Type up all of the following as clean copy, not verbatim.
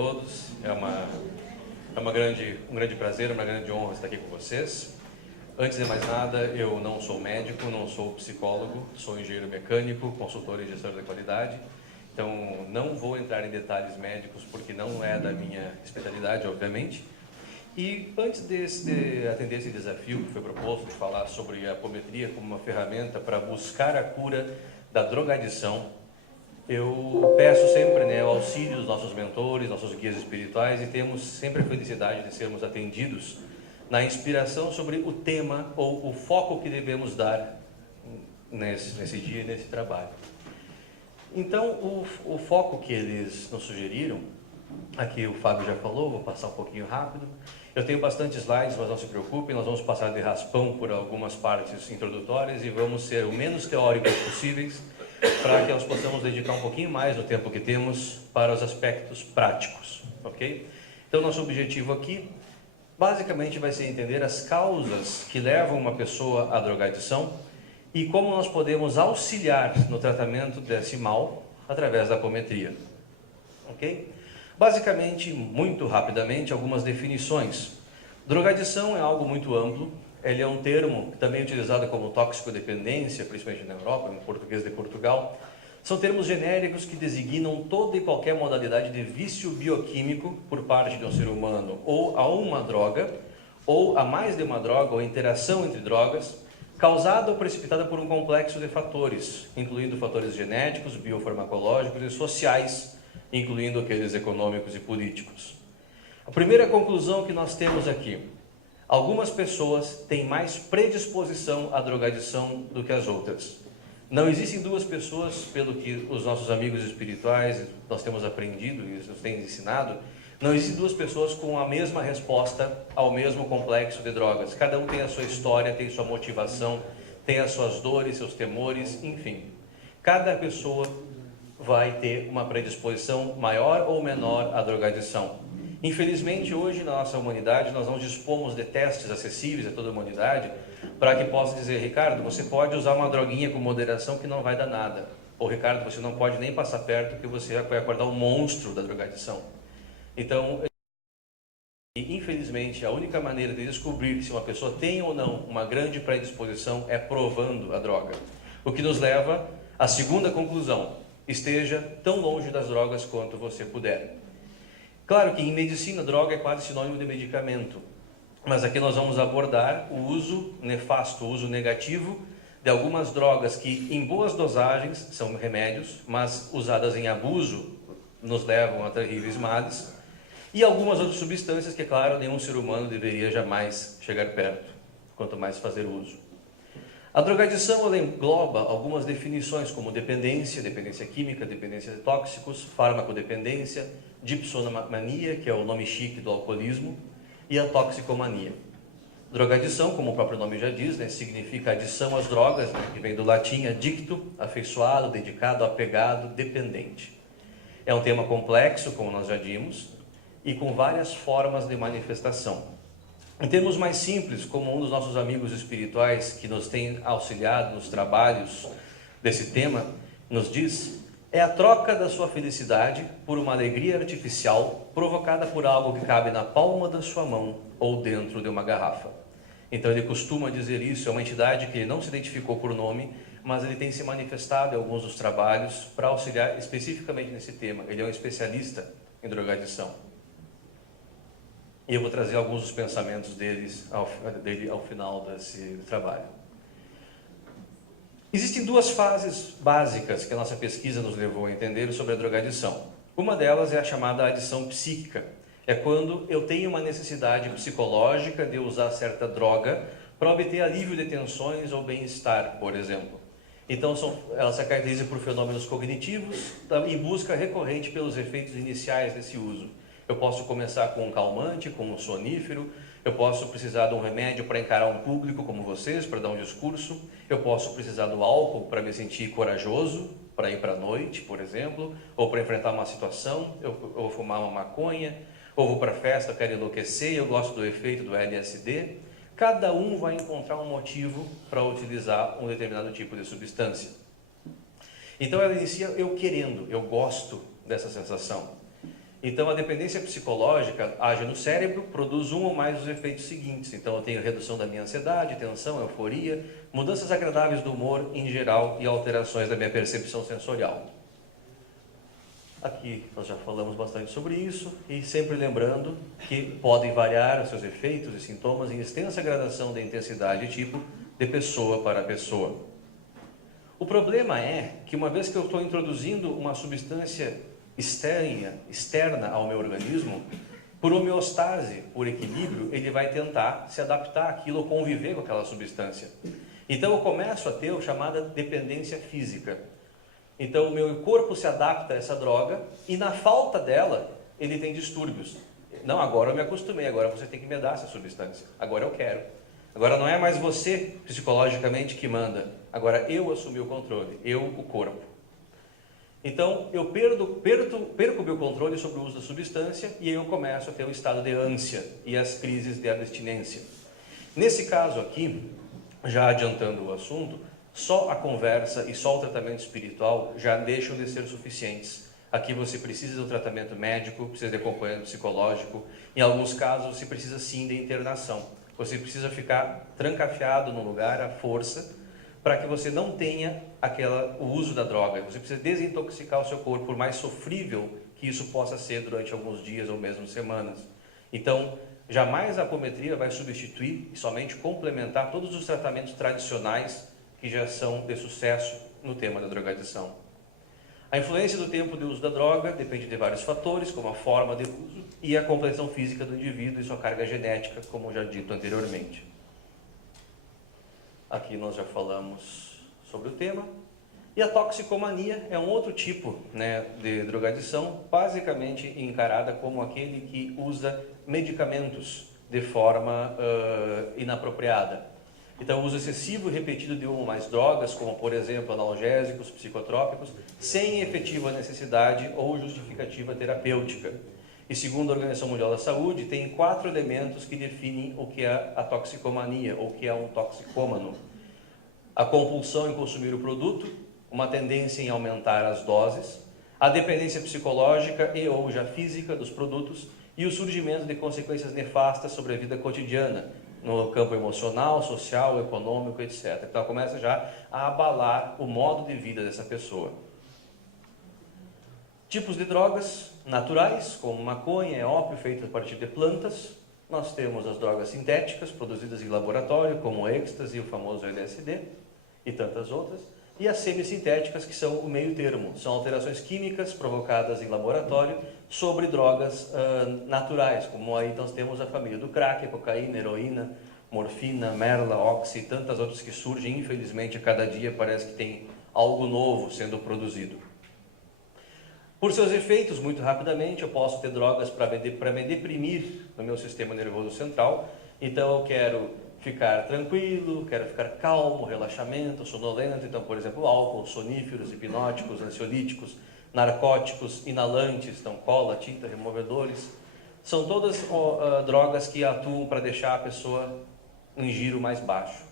Todos, um grande prazer, uma grande honra estar aqui com vocês. Antes de mais nada, eu não sou médico, não sou psicólogo, sou engenheiro mecânico, consultor e gestor de qualidade. Então, não vou entrar em detalhes médicos porque não é da minha especialidade, obviamente. E antes de atender esse desafio que foi proposto de falar sobre a apometria como uma ferramenta para buscar a cura da drogadição, eu peço sempre o auxílio dos nossos mentores, nossos guias espirituais, e temos sempre a felicidade de sermos atendidos na inspiração sobre o tema ou o foco que devemos dar nesse dia, nesse trabalho. Então, o foco que eles nos sugeriram, aqui o Fábio já falou, vou passar um pouquinho rápido. Eu tenho bastante slides, mas não se preocupem, nós vamos passar de raspão por algumas partes introdutórias e vamos ser o menos teóricos possíveis, para que nós possamos dedicar um pouquinho mais do tempo que temos para os aspectos práticos, ok? Então, nosso objetivo aqui, basicamente, vai ser entender as causas que levam uma pessoa à drogadição e como nós podemos auxiliar no tratamento desse mal através da apometria, ok? Basicamente, muito rapidamente, algumas definições. Drogadição é algo muito amplo. Ele é um termo também utilizado como toxicodependência, principalmente na Europa, em português de Portugal. São termos genéricos que designam toda e qualquer modalidade de vício bioquímico por parte de um ser humano, ou a uma droga, ou a mais de uma droga, ou interação entre drogas, causada ou precipitada por um complexo de fatores, incluindo fatores genéticos, biofarmacológicos e sociais, incluindo aqueles econômicos e políticos. A primeira conclusão que nós temos aqui: algumas pessoas têm mais predisposição à drogadição do que as outras. Não existem duas pessoas, pelo que os nossos amigos espirituais, nós temos aprendido e nos têm ensinado, não existem duas pessoas com a mesma resposta ao mesmo complexo de drogas. Cada um tem a sua história, tem sua motivação, tem as suas dores, seus temores, enfim. Cada pessoa vai ter uma predisposição maior ou menor à drogadição. Infelizmente, hoje na nossa humanidade, nós não dispomos de testes acessíveis a toda a humanidade para que possa dizer: Ricardo, você pode usar uma droguinha com moderação que não vai dar nada. Ou Ricardo, você não pode nem passar perto que você vai acordar um monstro da drogadição. Então, infelizmente, a única maneira de descobrir se uma pessoa tem ou não uma grande predisposição é provando a droga. O que nos leva à segunda conclusão: esteja tão longe das drogas quanto você puder. Claro que em medicina, droga é quase sinônimo de medicamento, mas aqui nós vamos abordar o uso nefasto, o uso negativo de algumas drogas que, em boas dosagens, são remédios, mas usadas em abuso, nos levam a terríveis males, e algumas outras substâncias que, claro, nenhum ser humano deveria jamais chegar perto, quanto mais fazer uso. A drogadição ela engloba algumas definições como dependência, dependência química, dependência de tóxicos, farmacodependência, dipsomania, que é o nome chique do alcoolismo, e a toxicomania. Drogadição, como o próprio nome já diz, significa adição às drogas, que vem do latim adicto, afeiçoado, dedicado, apegado, dependente. É um tema complexo, como nós já vimos, e com várias formas de manifestação. Em termos mais simples, como um dos nossos amigos espirituais que nos tem auxiliado nos trabalhos desse tema, nos diz, é a troca da sua felicidade por uma alegria artificial provocada por algo que cabe na palma da sua mão ou dentro de uma garrafa. Então ele costuma dizer isso, é uma entidade que ele não se identificou por nome, mas ele tem se manifestado em alguns dos trabalhos para auxiliar especificamente nesse tema. Ele é um especialista em drogadição. E eu vou trazer alguns dos pensamentos dele ao final desse trabalho. Existem duas fases básicas que a nossa pesquisa nos levou a entender sobre a drogadição. Uma delas é a chamada adição psíquica. É quando eu tenho uma necessidade psicológica de usar certa droga para obter alívio de tensões ou bem-estar, por exemplo. Então, ela se caracteriza por fenômenos cognitivos em busca recorrente pelos efeitos iniciais desse uso. Eu posso começar com um calmante, com um sonífero, eu posso precisar de um remédio para encarar um público como vocês, para dar um discurso, eu posso precisar do álcool para me sentir corajoso, para ir para a noite, por exemplo, ou para enfrentar uma situação, eu vou fumar uma maconha, ou vou para a festa, eu quero enlouquecer, eu gosto do efeito do LSD. Cada um vai encontrar um motivo para utilizar um determinado tipo de substância. Então ela inicia eu querendo, eu gosto dessa sensação. Então, a dependência psicológica age no cérebro, produz um ou mais dos efeitos seguintes. Então, eu tenho redução da minha ansiedade, tensão, euforia, mudanças agradáveis do humor em geral e alterações da minha percepção sensorial. Aqui nós já falamos bastante sobre isso e sempre lembrando que podem variar os seus efeitos e sintomas em extensa gradação de intensidade e tipo de pessoa para pessoa. O problema é que uma vez que eu estou introduzindo uma substância externa ao meu organismo, por homeostase, por equilíbrio, ele vai tentar se adaptar àquilo ou conviver com aquela substância. Então eu começo a ter a chamada dependência física. Então o meu corpo se adapta a essa droga e na falta dela, ele tem distúrbios. Não, agora eu me acostumei, agora você tem que me dar essa substância. Agora eu quero. Agora não é mais você, psicologicamente, que manda. Agora eu assumi o controle, eu, o corpo. Então, eu perco o meu controle sobre o uso da substância e aí eu começo a ter o estado de ânsia e as crises de abstinência. Nesse caso aqui, já adiantando o assunto, só a conversa e só o tratamento espiritual já deixam de ser suficientes. Aqui você precisa de um tratamento médico, precisa de acompanhamento psicológico, em alguns casos você precisa sim de internação. Você precisa ficar trancafiado num lugar à força, para que você não tenha o uso da droga. Você precisa desintoxicar o seu corpo, por mais sofrível que isso possa ser durante alguns dias ou mesmo semanas. Então, jamais a apometria vai substituir e somente complementar todos os tratamentos tradicionais que já são de sucesso no tema da drogadição. A influência do tempo de uso da droga depende de vários fatores, como a forma de uso e a compreensão física do indivíduo e sua carga genética, como já dito anteriormente. Aqui nós já falamos sobre o tema. E a toxicomania é um outro tipo, de drogadição, basicamente encarada como aquele que usa medicamentos de forma inapropriada. Então, o uso excessivo e repetido de uma ou mais drogas, como por exemplo analgésicos, psicotrópicos, sem efetiva necessidade ou justificativa terapêutica. E segundo a Organização Mundial da Saúde, tem 4 elementos que definem o que é a toxicomania, ou o que é um toxicômano. A compulsão em consumir o produto, uma tendência em aumentar as doses, a dependência psicológica e ou já física dos produtos e o surgimento de consequências nefastas sobre a vida cotidiana, no campo emocional, social, econômico, etc. Então começa já a abalar o modo de vida dessa pessoa. Tipos de drogas naturais, como maconha e ópio, feitas a partir de plantas. Nós temos as drogas sintéticas, produzidas em laboratório, como o êxtase e o famoso LSD, e tantas outras. E as semissintéticas, que são o meio termo. São alterações químicas provocadas em laboratório sobre drogas naturais, como aí nós temos a família do crack, cocaína, heroína, morfina, merla, oxi e tantas outras que surgem, infelizmente, a cada dia parece que tem algo novo sendo produzido. Por seus efeitos, muito rapidamente, eu posso ter drogas para me deprimir no meu sistema nervoso central. Então eu quero ficar tranquilo, quero ficar calmo, relaxamento, sonolento. Então, por exemplo, álcool, soníferos, hipnóticos, ansiolíticos, narcóticos, inalantes, então cola, tinta, removedores. São todas drogas que atuam para deixar a pessoa em giro mais baixo.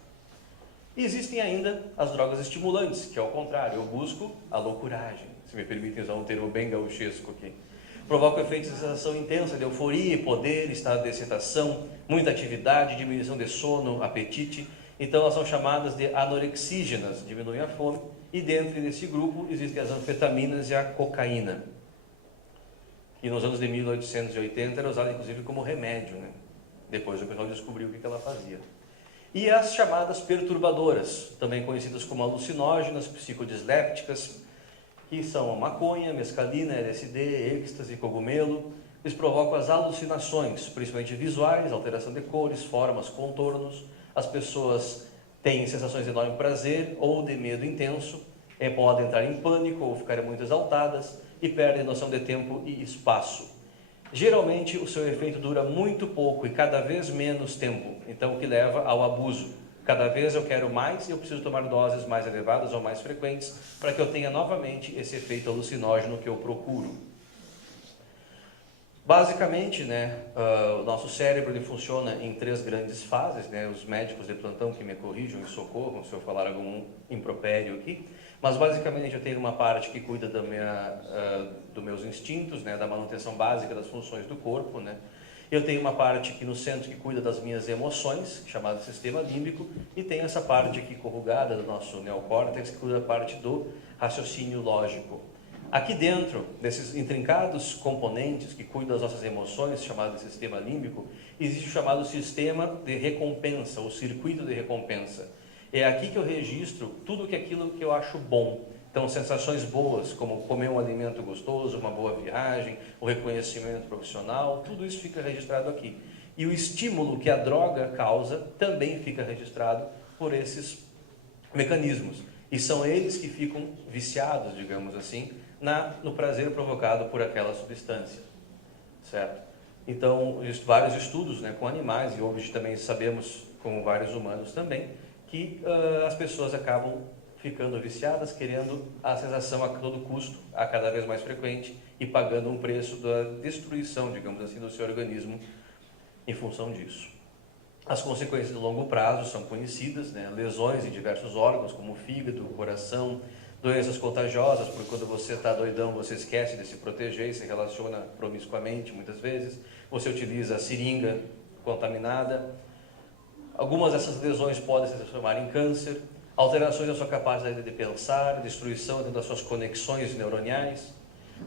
E existem ainda as drogas estimulantes, que é o contrário, eu busco a loucuragem. Se me permitem usar um termo bem gauchesco aqui. Provoca efeitos de sensação intensa de euforia, poder, estado de excitação, muita atividade, diminuição de sono, apetite. Então elas são chamadas de anorexígenas, diminuem a fome. E dentro desse grupo existem as anfetaminas e a cocaína, que nos anos de 1880 era usada inclusive como remédio, Depois o pessoal descobriu o que ela fazia. E as chamadas perturbadoras, também conhecidas como alucinógenas, psicodislépticas, que são a maconha, mescalina, LSD, êxtase, cogumelo. Eles provocam as alucinações, principalmente visuais, alteração de cores, formas, contornos. As pessoas têm sensações de enorme prazer ou de medo intenso, podem entrar em pânico ou ficarem muito exaltadas e perdem noção de tempo e espaço. Geralmente o seu efeito dura muito pouco e cada vez menos tempo, então o que leva ao abuso. Cada vez eu quero mais e eu preciso tomar doses mais elevadas ou mais frequentes para que eu tenha novamente esse efeito alucinógeno que eu procuro. Basicamente, né, o nosso cérebro ele funciona em 3 grandes fases, né, os médicos de plantão que me corrijam e socorram se eu falar algum impropério aqui, mas basicamente eu tenho uma parte que cuida dos meus instintos, né, da manutenção básica das funções do corpo, né. Eu tenho uma parte aqui no centro que cuida das minhas emoções, chamada sistema límbico, e tem essa parte aqui corrugada do nosso neocórtex, que cuida da parte do raciocínio lógico. Aqui dentro desses intrincados componentes que cuidam das nossas emoções, chamado sistema límbico, existe o chamado sistema de recompensa, o circuito de recompensa. É aqui que eu registro tudo aquilo que eu acho bom. Então, sensações boas, como comer um alimento gostoso, uma boa viagem, o reconhecimento profissional, tudo isso fica registrado aqui. E o estímulo que a droga causa também fica registrado por esses mecanismos. E são eles que ficam viciados, digamos assim, no prazer provocado por aquela substância, certo? Então, vários estudos, né, com animais, e hoje também sabemos com vários humanos também, que as pessoas acabam ficando viciadas, querendo a sensação a todo custo, a cada vez mais frequente, e pagando um preço da destruição, digamos assim, do seu organismo em função disso. As consequências de longo prazo são conhecidas, né? Lesões em diversos órgãos, como o fígado, o coração, doenças contagiosas, porque quando você está doidão, você esquece de se proteger e se relaciona promiscuamente, muitas vezes. Você utiliza a seringa contaminada. Algumas dessas lesões podem se transformar em câncer, alterações na sua capacidade de pensar, destruição das suas conexões neuroniais,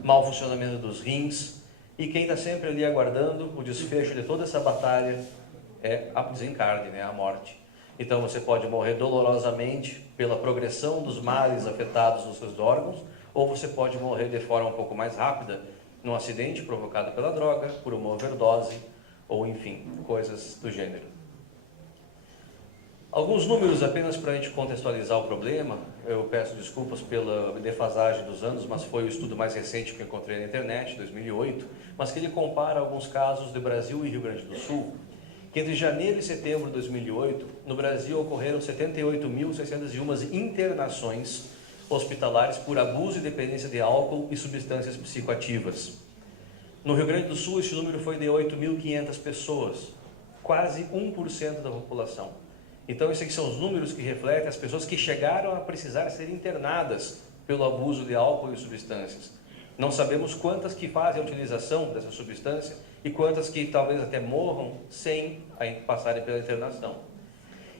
mau funcionamento dos rins, e quem está sempre ali aguardando o desfecho de toda essa batalha é a desencarne, né, a morte. Então você pode morrer dolorosamente pela progressão dos males afetados nos seus órgãos, ou você pode morrer de forma um pouco mais rápida, num acidente provocado pela droga, por uma overdose, ou enfim, coisas do gênero. Alguns números apenas para a gente contextualizar o problema. Eu peço desculpas pela defasagem dos anos, mas foi o estudo mais recente que eu encontrei na internet, 2008, mas que ele compara alguns casos do Brasil e Rio Grande do Sul, que entre janeiro e setembro de 2008, no Brasil ocorreram 78.601 internações hospitalares por abuso e dependência de álcool e substâncias psicoativas. No Rio Grande do Sul, esse número foi de 8.500 pessoas, quase 1% da população. Então, esses aqui são os números que refletem as pessoas que chegaram a precisar ser internadas pelo abuso de álcool e substâncias. Não sabemos quantas que fazem a utilização dessa substância e quantas que talvez até morram sem passarem pela internação.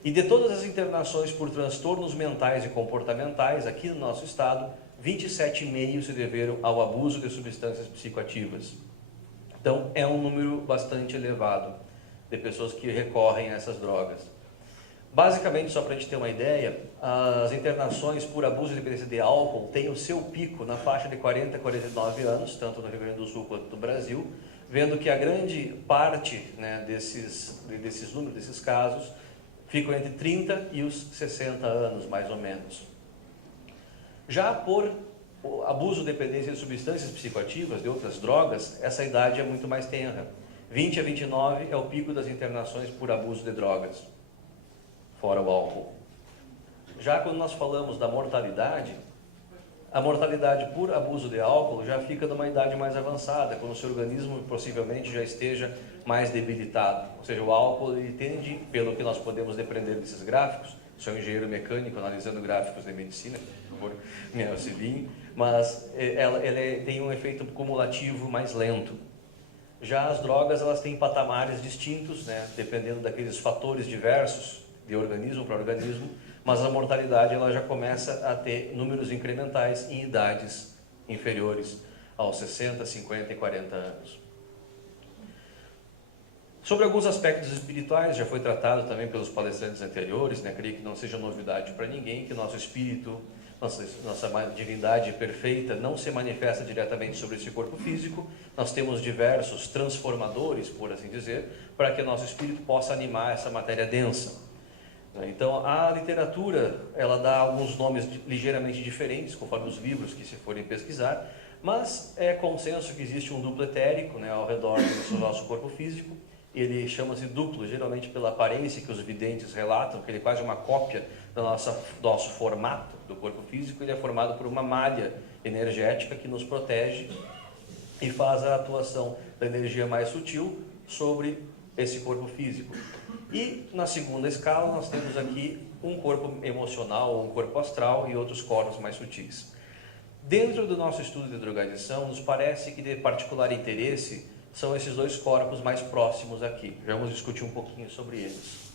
E de todas as internações por transtornos mentais e comportamentais aqui no nosso estado, 27,5 se deveram ao abuso de substâncias psicoativas. Então, é um número bastante elevado de pessoas que recorrem a essas drogas. Basicamente, só para a gente ter uma ideia, as internações por abuso e dependência de álcool têm o seu pico na faixa de 40 a 49 anos, tanto no Rio Grande do Sul quanto no Brasil, vendo que a grande parte, né, desses números, desses casos, ficam entre 30 e os 60 anos, mais ou menos. Já por abuso e dependência de substâncias psicoativas, de outras drogas, essa idade é muito mais tenra. 20 a 29 é o pico das internações por abuso de drogas, fora o álcool. Já quando nós falamos da mortalidade, a mortalidade por abuso de álcool já fica numa idade mais avançada, quando o seu organismo possivelmente já esteja mais debilitado. Ou seja, o álcool ele tende, pelo que nós podemos depreender desses gráficos, sou engenheiro mecânico analisando gráficos de medicina, por favor, me auxiliem, mas ela tem um efeito cumulativo mais lento. Já as drogas, elas têm patamares distintos, né, dependendo daqueles fatores diversos, de organismo para organismo, mas a mortalidade ela já começa a ter números incrementais em idades inferiores aos 60, 50 e 40 anos. Sobre alguns aspectos espirituais, já foi tratado também pelos palestrantes anteriores, né? Creio que não seja novidade para ninguém, que nosso espírito, nossa divindade perfeita não se manifesta diretamente sobre esse corpo físico. Nós temos diversos transformadores, por assim dizer, para que nosso espírito possa animar essa matéria densa. Então, a literatura, ela dá alguns nomes ligeiramente diferentes, conforme os livros que se forem pesquisar, mas é consenso que existe um duplo etérico, né, ao redor do nosso corpo físico. Ele chama-se duplo, geralmente pela aparência que os videntes relatam, que ele é quase uma cópia do nosso formato do corpo físico. Ele é formado por uma malha energética que nos protege e faz a atuação da energia mais sutil sobre esse corpo físico. E na segunda escala nós temos aqui um corpo emocional, um corpo astral e outros corpos mais sutis. Dentro do nosso estudo de drogadição, nos parece que de particular interesse são esses dois corpos mais próximos aqui. Já vamos discutir um pouquinho sobre eles.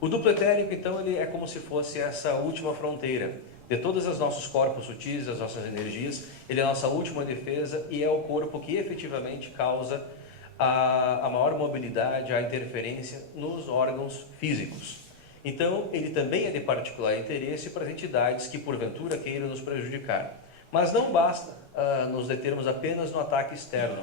O duplo etérico, então, ele é como se fosse essa última fronteira. De todos os nossos corpos sutis, as nossas energias, ele é a nossa última defesa e é o corpo que efetivamente causa a maior mobilidade, a interferência nos órgãos físicos. Então, ele também é de particular interesse para as entidades que, porventura, queiram nos prejudicar. Mas não basta nos determos apenas no ataque externo.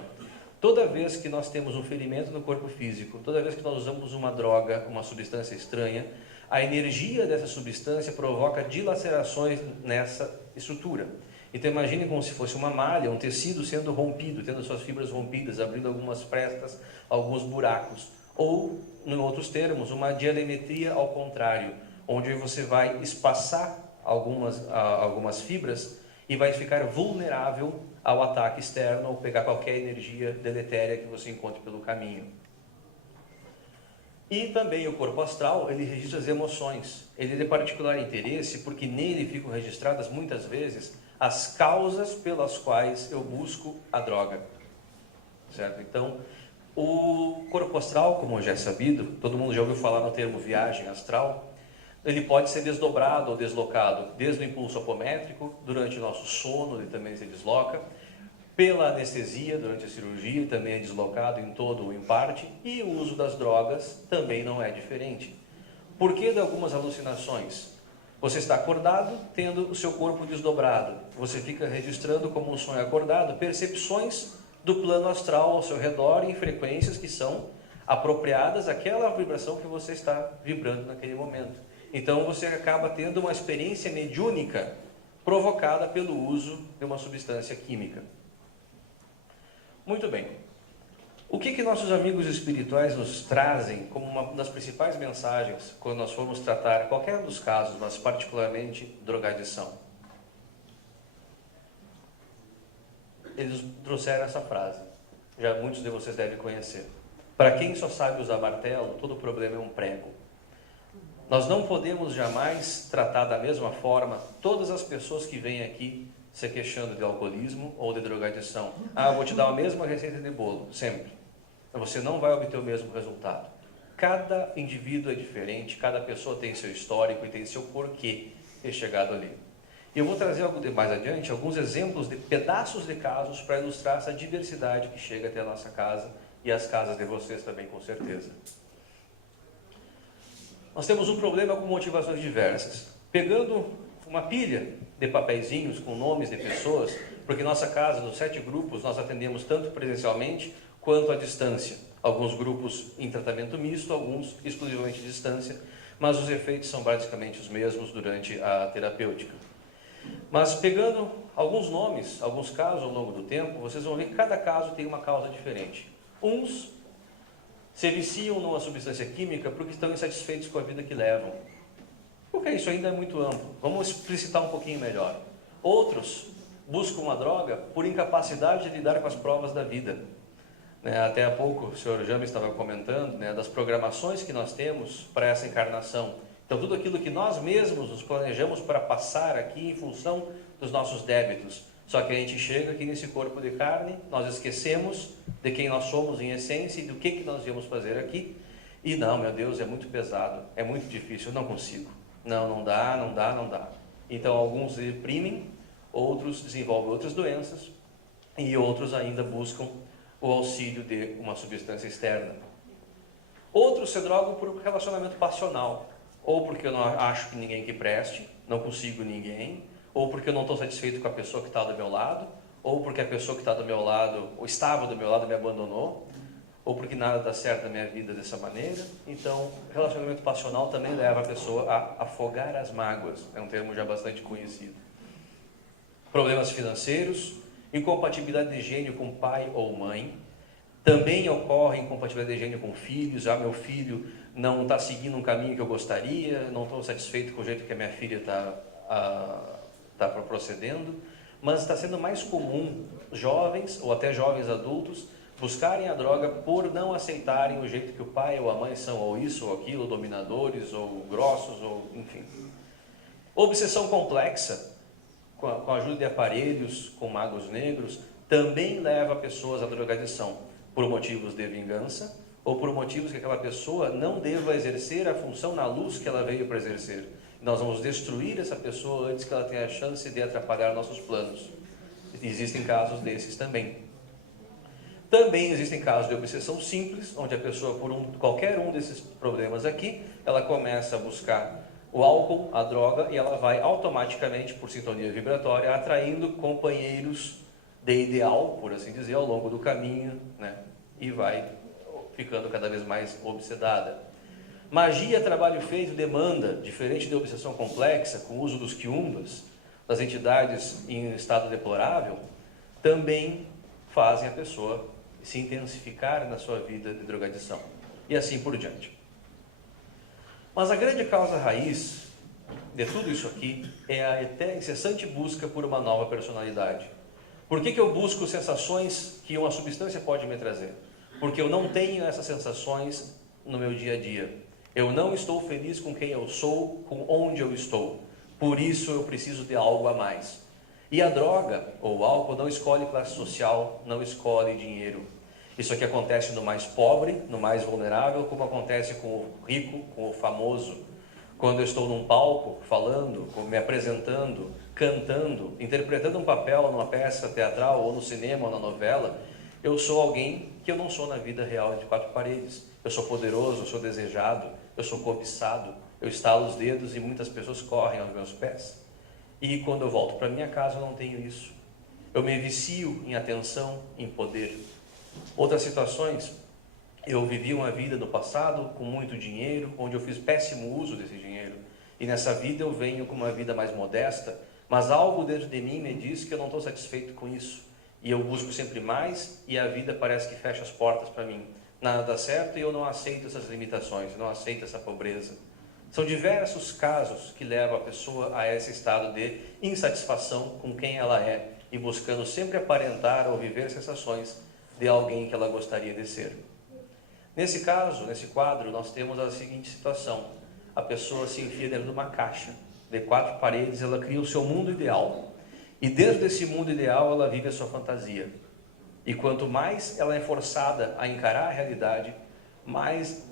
Toda vez que nós temos um ferimento no corpo físico, toda vez que nós usamos uma droga, uma substância estranha, a energia dessa substância provoca dilacerações nessa estrutura. Então imagine como se fosse uma malha, um tecido sendo rompido, tendo suas fibras rompidas, abrindo algumas frestas, alguns buracos. Ou, em outros termos, uma dialemetria ao contrário, onde você vai espaçar algumas fibras e vai ficar vulnerável ao ataque externo ou pegar qualquer energia deletéria que você encontre pelo caminho. E também o corpo astral, ele registra as emoções. Ele é de particular interesse porque nele ficam registradas muitas vezes as causas pelas quais eu busco a droga. Certo? Então, o corpo astral, como já é sabido, todo mundo já ouviu falar no termo viagem astral, ele pode ser desdobrado ou deslocado desde o impulso apométrico, durante o nosso sono ele também se desloca, pela anestesia durante a cirurgia também é deslocado em todo ou em parte, e o uso das drogas também não é diferente. Por que de algumas alucinações? Você está acordado, tendo o seu corpo desdobrado. Você fica registrando como um sonho acordado percepções do plano astral ao seu redor em frequências que são apropriadas àquela vibração que você está vibrando naquele momento. Então você acaba tendo uma experiência mediúnica provocada pelo uso de uma substância química. Muito bem. O que nossos amigos espirituais nos trazem como uma das principais mensagens quando nós formos tratar qualquer dos casos, mas particularmente drogadição? Eles trouxeram essa frase, já muitos de vocês devem conhecer. Para quem só sabe usar martelo, todo problema é um prego. Nós não podemos jamais tratar da mesma forma todas as pessoas que vêm aqui se queixando de alcoolismo ou de drogadição. Ah, vou te dar a mesma receita de bolo, sempre. Você não vai obter o mesmo resultado. Cada indivíduo é diferente, cada pessoa tem seu histórico e tem seu porquê ter chegado ali. E eu vou trazer mais adiante alguns exemplos de pedaços de casos para ilustrar essa diversidade que chega até a nossa casa e as casas de vocês também, com certeza. Nós temos um problema com motivações diversas. Pegando uma pilha de papeizinhos com nomes de pessoas, porque nossa casa, nos 7 grupos, nós atendemos tanto presencialmente quanto à distância. Alguns grupos em tratamento misto, alguns exclusivamente à distância, mas os efeitos são basicamente os mesmos durante a terapêutica. Mas pegando alguns nomes, alguns casos ao longo do tempo, vocês vão ver que cada caso tem uma causa diferente. Uns se viciam numa substância química porque estão insatisfeitos com a vida que levam. Porque isso ainda é muito amplo. Vamos explicitar um pouquinho melhor. Outros buscam uma droga por incapacidade de lidar com as provas da vida. Até há pouco o senhor James estava comentando das programações que nós temos para essa encarnação. Então tudo aquilo que nós mesmos nos planejamos para passar aqui em função dos nossos débitos. Só que a gente chega aqui nesse corpo de carne, nós esquecemos de quem nós somos em essência e do que nós viemos fazer aqui. E não, meu Deus, é muito pesado, é muito difícil, eu não consigo. Não dá. Então alguns deprimem, outros desenvolvem outras doenças e outros ainda buscam o auxílio de uma substância externa. Outros se drogam por relacionamento passional, ou porque eu não acho que ninguém que preste, não consigo ninguém, ou porque eu não estou satisfeito com a pessoa que está do meu lado, ou porque a pessoa que está do meu lado, ou estava do meu lado, me abandonou, ou porque nada dá certo na minha vida dessa maneira. Então, relacionamento passional também leva a pessoa a afogar as mágoas, é um termo já bastante conhecido. Problemas financeiros, incompatibilidade de gênio com pai ou mãe, também ocorre incompatibilidade de gênio com filhos. Meu filho não está seguindo um caminho que eu gostaria, não estou satisfeito com o jeito que a minha filha está procedendo, mas está sendo mais comum jovens ou até jovens adultos buscarem a droga por não aceitarem o jeito que o pai ou a mãe são, ou isso ou aquilo, dominadores, ou grossos, ou enfim. Obsessão complexa, com a ajuda de aparelhos, com magos negros, também leva pessoas à drogadição, por motivos de vingança, ou por motivos que aquela pessoa não deva exercer a função na luz que ela veio para exercer. Nós vamos destruir essa pessoa antes que ela tenha a chance de atrapalhar nossos planos. Existem casos desses também. Também existem casos de obsessão simples, onde a pessoa, por qualquer um desses problemas aqui, ela começa a buscar o álcool, a droga, e ela vai automaticamente, por sintonia vibratória, atraindo companheiros de ideal, por assim dizer, ao longo do caminho, né? E vai ficando cada vez mais obsedada. Magia, trabalho feito, demanda, diferente de obsessão complexa, com o uso dos quiumbas, das entidades em estado deplorável, também fazem a pessoa se intensificar na sua vida de drogadição. E assim por diante. Mas a grande causa raiz de tudo isso aqui é a incessante busca por uma nova personalidade. Por que eu busco sensações que uma substância pode me trazer? Porque eu não tenho essas sensações no meu dia a dia. Eu não estou feliz com quem eu sou, com onde eu estou. Por isso eu preciso de algo a mais. E a droga, ou o álcool, não escolhe classe social, não escolhe dinheiro. Isso aqui acontece no mais pobre, no mais vulnerável, como acontece com o rico, com o famoso. Quando eu estou num palco, falando, me apresentando, cantando, interpretando um papel numa peça teatral, ou no cinema, ou na novela, eu sou alguém que eu não sou na vida real de quatro paredes. Eu sou poderoso, eu sou desejado, eu sou cobiçado, eu estalo os dedos e muitas pessoas correm aos meus pés. E quando eu volto para minha casa, eu não tenho isso. Eu me vicio em atenção, em poder. Outras situações, eu vivi uma vida no passado com muito dinheiro, onde eu fiz péssimo uso desse dinheiro. E nessa vida eu venho com uma vida mais modesta, mas algo dentro de mim me diz que eu não estou satisfeito com isso. E eu busco sempre mais e a vida parece que fecha as portas para mim. Nada dá certo e eu não aceito essas limitações, não aceito essa pobreza. São diversos casos que levam a pessoa a esse estado de insatisfação com quem ela é e buscando sempre aparentar ou viver sensações de alguém que ela gostaria de ser. Nesse caso, nesse quadro, nós temos a seguinte situação. A pessoa se enfia dentro de uma caixa de quatro paredes, ela cria o seu mundo ideal. E dentro desse mundo ideal, ela vive a sua fantasia. E quanto mais ela é forçada a encarar a realidade, mais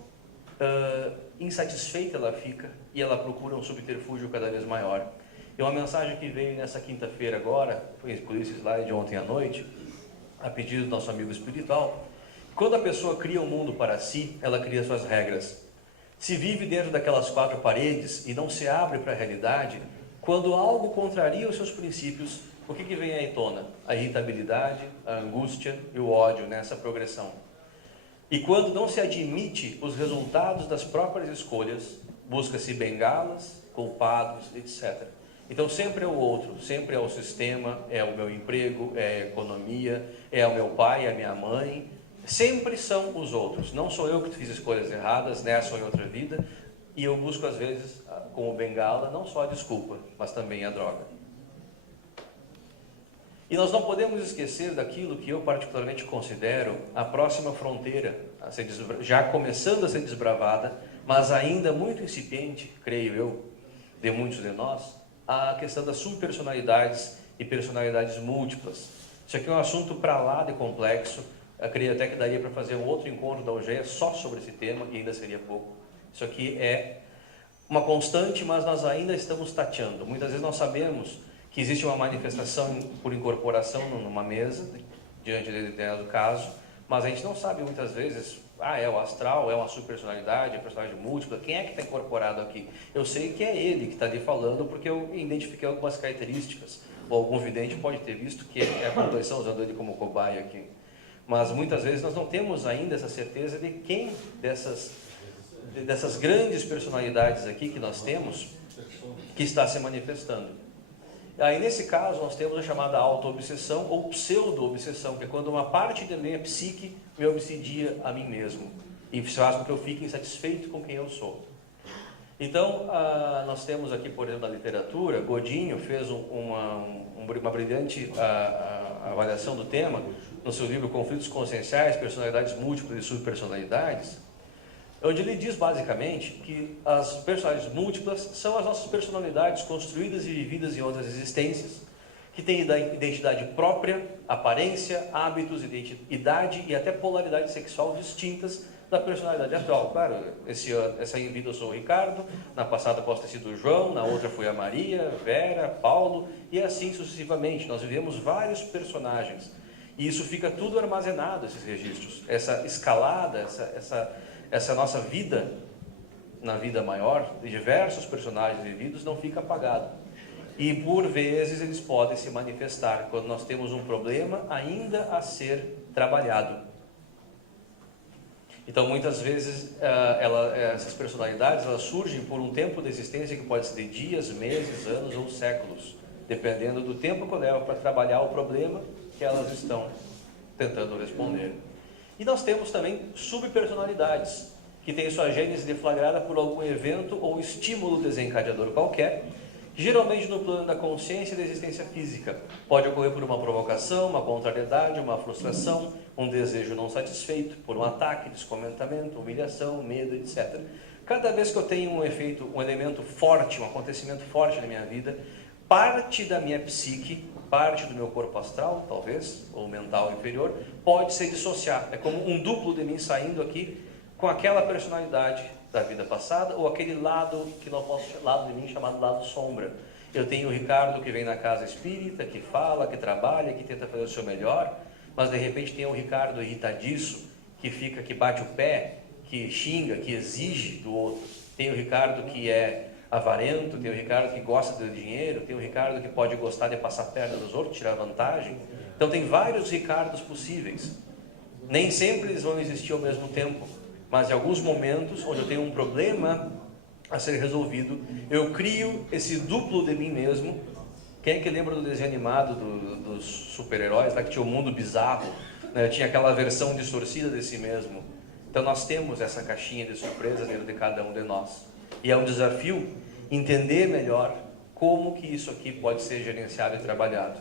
insatisfeita ela fica e ela procura um subterfúgio cada vez maior. E uma mensagem que veio nessa quinta-feira agora, foi por esse slide de ontem à noite, a pedido do nosso amigo espiritual. Quando a pessoa cria um mundo para si, ela cria suas regras. Se vive dentro daquelas quatro paredes e não se abre para a realidade, quando algo contraria os seus princípios, o que vem à tona? A irritabilidade, a angústia e o ódio nessa progressão. E quando não se admite os resultados das próprias escolhas, busca-se bengalas, culpados, etc. Então sempre é o outro, sempre é o sistema, é o meu emprego, é a economia, é o meu pai, é a minha mãe. Sempre são os outros. Não sou eu que fiz escolhas erradas nessa ou em outra vida. E eu busco às vezes, como bengala, não só a desculpa, mas também a droga. E nós não podemos esquecer daquilo que eu particularmente considero a próxima fronteira, já começando a ser desbravada, mas ainda muito incipiente, creio eu, de muitos de nós, a questão das subpersonalidades e personalidades múltiplas. Isso aqui é um assunto para lá de complexo. Eu creio até que daria para fazer um outro encontro da UGEA só sobre esse tema, e ainda seria pouco. Isso aqui é uma constante, mas nós ainda estamos tateando. Muitas vezes nós sabemos que existe uma manifestação por incorporação numa mesa, diante de determinado caso, mas a gente não sabe muitas vezes, é o astral, é uma subpersonalidade, é personagem múltipla, quem é que está incorporado aqui? Eu sei que é ele que está ali falando, porque eu identifiquei algumas características, ou algum vidente pode ter visto que é a composição, usando ele como cobaia aqui. Mas muitas vezes nós não temos ainda essa certeza de quem dessas grandes personalidades aqui que nós temos, que está se manifestando. Aí nesse caso nós temos a chamada auto-obsessão ou pseudo-obsessão, que é quando uma parte da minha psique me obsedia a mim mesmo e faz com que eu fique insatisfeito com quem eu sou. Então nós temos aqui, por exemplo, na literatura, Godinho fez uma brilhante avaliação do tema, no seu livro Conflitos Conscienciais, Personalidades Múltiplas e Subpersonalidades, onde ele diz basicamente que as personalidades múltiplas são as nossas personalidades construídas e vividas em outras existências, que têm identidade própria, aparência, hábitos, idade e até polaridade sexual distintas da personalidade atual. Claro, essa vida eu sou o Ricardo, na passada posso ter sido o João, na outra foi a Maria, Vera, Paulo, e assim sucessivamente. Nós vivemos vários personagens, e isso fica tudo armazenado, esses registros. Essa escalada, essa nossa vida, na vida maior, de diversos personagens vividos, não fica apagado. E por vezes eles podem se manifestar quando nós temos um problema ainda a ser trabalhado. Então muitas vezes essas personalidades elas surgem por um tempo de existência que pode ser de dias, meses, anos ou séculos, dependendo do tempo que leva para trabalhar o problema que elas estão tentando responder. E nós temos também subpersonalidades, que têm sua gênese deflagrada por algum evento ou estímulo desencadeador qualquer, geralmente no plano da consciência e da existência física. Pode ocorrer por uma provocação, uma contrariedade, uma frustração, um desejo não satisfeito, por um ataque, descomentamento, humilhação, medo, etc. Cada vez que eu tenho um elemento forte, um acontecimento forte na minha vida, parte da minha psique, parte do meu corpo astral, talvez, ou mental inferior, pode se dissociar. É como um duplo de mim saindo aqui com aquela personalidade da vida passada, ou aquele lado que não posso lado de mim chamado lado sombra. Eu tenho o Ricardo que vem na casa espírita, que fala, que trabalha, que tenta fazer o seu melhor, mas de repente tem o Ricardo irritadiço, que bate o pé, que xinga, que exige do outro. Tem o Ricardo que é avarento, tem o Ricardo que gosta do dinheiro, tem o Ricardo que pode gostar de passar a perna dos outros, tirar vantagem. Então tem vários Ricardos possíveis. Nem sempre eles vão existir ao mesmo tempo, mas em alguns momentos onde eu tenho um problema a ser resolvido, eu crio esse duplo de mim mesmo. Quem é que lembra do desenho animado dos super-heróis, lá que tinha o mundo bizarro, né? Tinha aquela versão distorcida de si mesmo. Então nós temos essa caixinha de surpresa dentro de cada um de nós. E é um desafio entender melhor como que isso aqui pode ser gerenciado e trabalhado.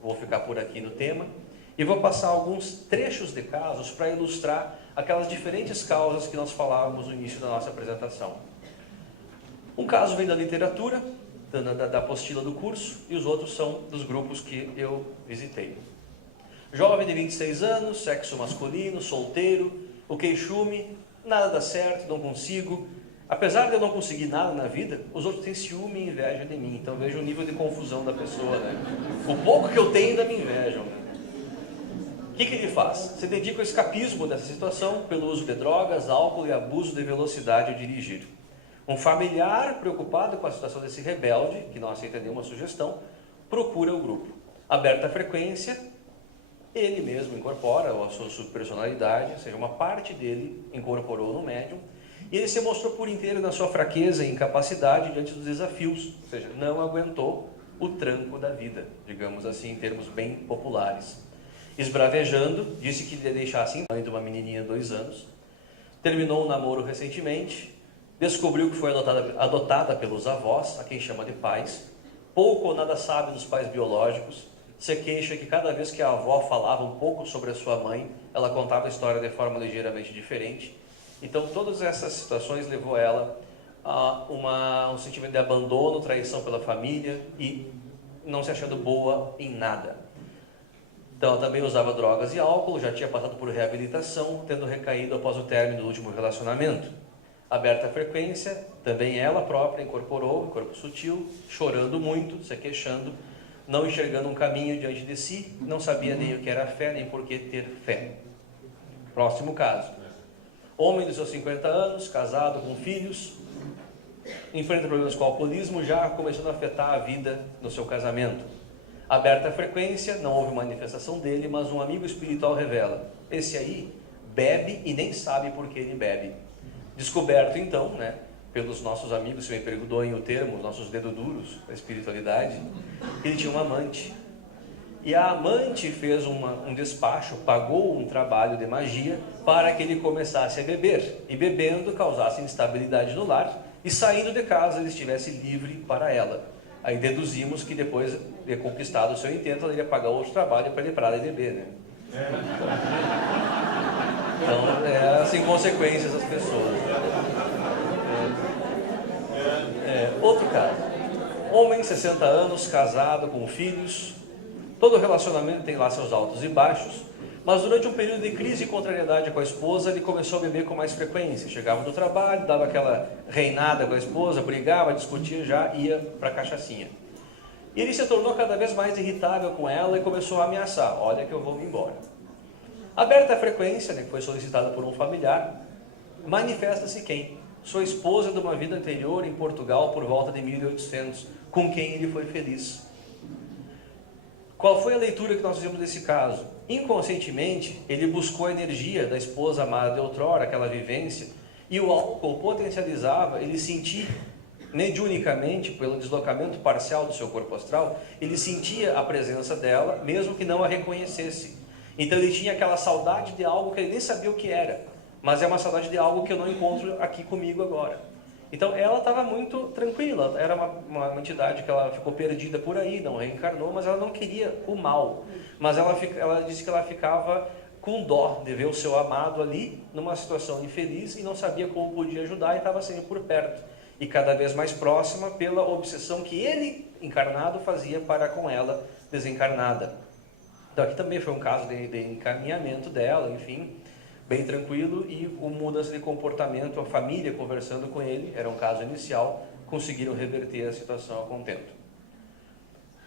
Vou ficar por aqui no tema e vou passar alguns trechos de casos para ilustrar aquelas diferentes causas que nós falávamos no início da nossa apresentação. Um caso vem da literatura, da apostila do curso, e os outros são dos grupos que eu visitei. Jovem de 26 anos, sexo masculino, solteiro, o queixume, nada dá certo, não consigo. Apesar de eu não conseguir nada na vida, os outros têm ciúme e inveja de mim. Então veja o nível de confusão da pessoa, né? O pouco que eu tenho ainda me invejam, né? O que ele faz? Se dedica ao escapismo dessa situação pelo uso de drogas, álcool e abuso de velocidade ao dirigir. Um familiar preocupado com a situação desse rebelde, que não aceita nenhuma sugestão, procura o grupo. Aberta a frequência, ele mesmo incorpora a sua subpersonalidade, ou seja, uma parte dele incorporou no médium, e ele se mostrou por inteiro na sua fraqueza e incapacidade diante dos desafios, ou seja, não aguentou o tranco da vida, digamos assim, em termos bem populares. Esbravejando, disse que lhe deixasse mãe de uma menininha de 2 anos, terminou o namoro recentemente, descobriu que foi adotada pelos avós, a quem chama de pais, pouco ou nada sabe dos pais biológicos, se queixa que cada vez que a avó falava um pouco sobre a sua mãe, ela contava a história de forma ligeiramente diferente. Então todas essas situações levou ela a um sentimento de abandono, traição pela família e não se achando boa em nada. Então ela também usava drogas e álcool, já tinha passado por reabilitação, tendo recaído após o término do último relacionamento. Aberta a frequência, também ela própria incorporou, em corpo sutil, chorando muito, se queixando, não enxergando um caminho diante de si, não sabia nem o que era fé, nem por que ter fé. Próximo caso. Homem dos seus 50 anos, casado com filhos, enfrenta problemas com o alcoolismo, já começando a afetar a vida no seu casamento. Aberta a frequência, não houve manifestação dele, mas um amigo espiritual revela: esse aí bebe e nem sabe por que ele bebe. Descoberto então, né, pelos nossos amigos, se me perdoem o termo, os nossos dedos duros da espiritualidade, ele tinha uma amante. E a amante fez um despacho, pagou um trabalho de magia para que ele começasse a beber. E bebendo causasse instabilidade no lar e saindo de casa ele estivesse livre para ela. Aí deduzimos que depois de conquistado o seu intento, ele ia pagar outro trabalho para ele parar de beber, né? Então, é as inconsequências das pessoas. Outro caso. Homem, 60 anos, casado, com filhos. Todo relacionamento tem lá seus altos e baixos. Mas durante um período de crise e contrariedade com a esposa, ele começou a beber com mais frequência. Chegava do trabalho, dava aquela reinada com a esposa, brigava, discutia, já ia para a cachaçinha. E ele se tornou cada vez mais irritável com ela e começou a ameaçar: olha que eu vou me embora. Aberta a frequência, que foi solicitada por um familiar, manifesta-se quem? Sua esposa de uma vida anterior em Portugal por volta de 1800, com quem ele foi feliz. Qual foi a leitura que nós fizemos desse caso? Inconscientemente, ele buscou a energia da esposa amada de outrora, aquela vivência, e o álcool potencializava ele sentir, mediunicamente, pelo deslocamento parcial do seu corpo astral, ele sentia a presença dela, mesmo que não a reconhecesse. Então ele tinha aquela saudade de algo que ele nem sabia o que era, mas é uma saudade de algo que eu não encontro aqui comigo agora. Então ela estava muito tranquila, era uma entidade que ela ficou perdida por aí, não reencarnou, mas ela não queria o mal. Mas ela disse que ela ficava com dó de ver o seu amado ali, numa situação infeliz, e não sabia como podia ajudar, e estava sempre por perto. E cada vez mais próxima pela obsessão que ele, encarnado, fazia para com ela, desencarnada. Então aqui também foi um caso de encaminhamento dela, enfim, bem tranquilo, e com mudança de comportamento, a família conversando com ele, era um caso inicial, conseguiram reverter a situação a contento.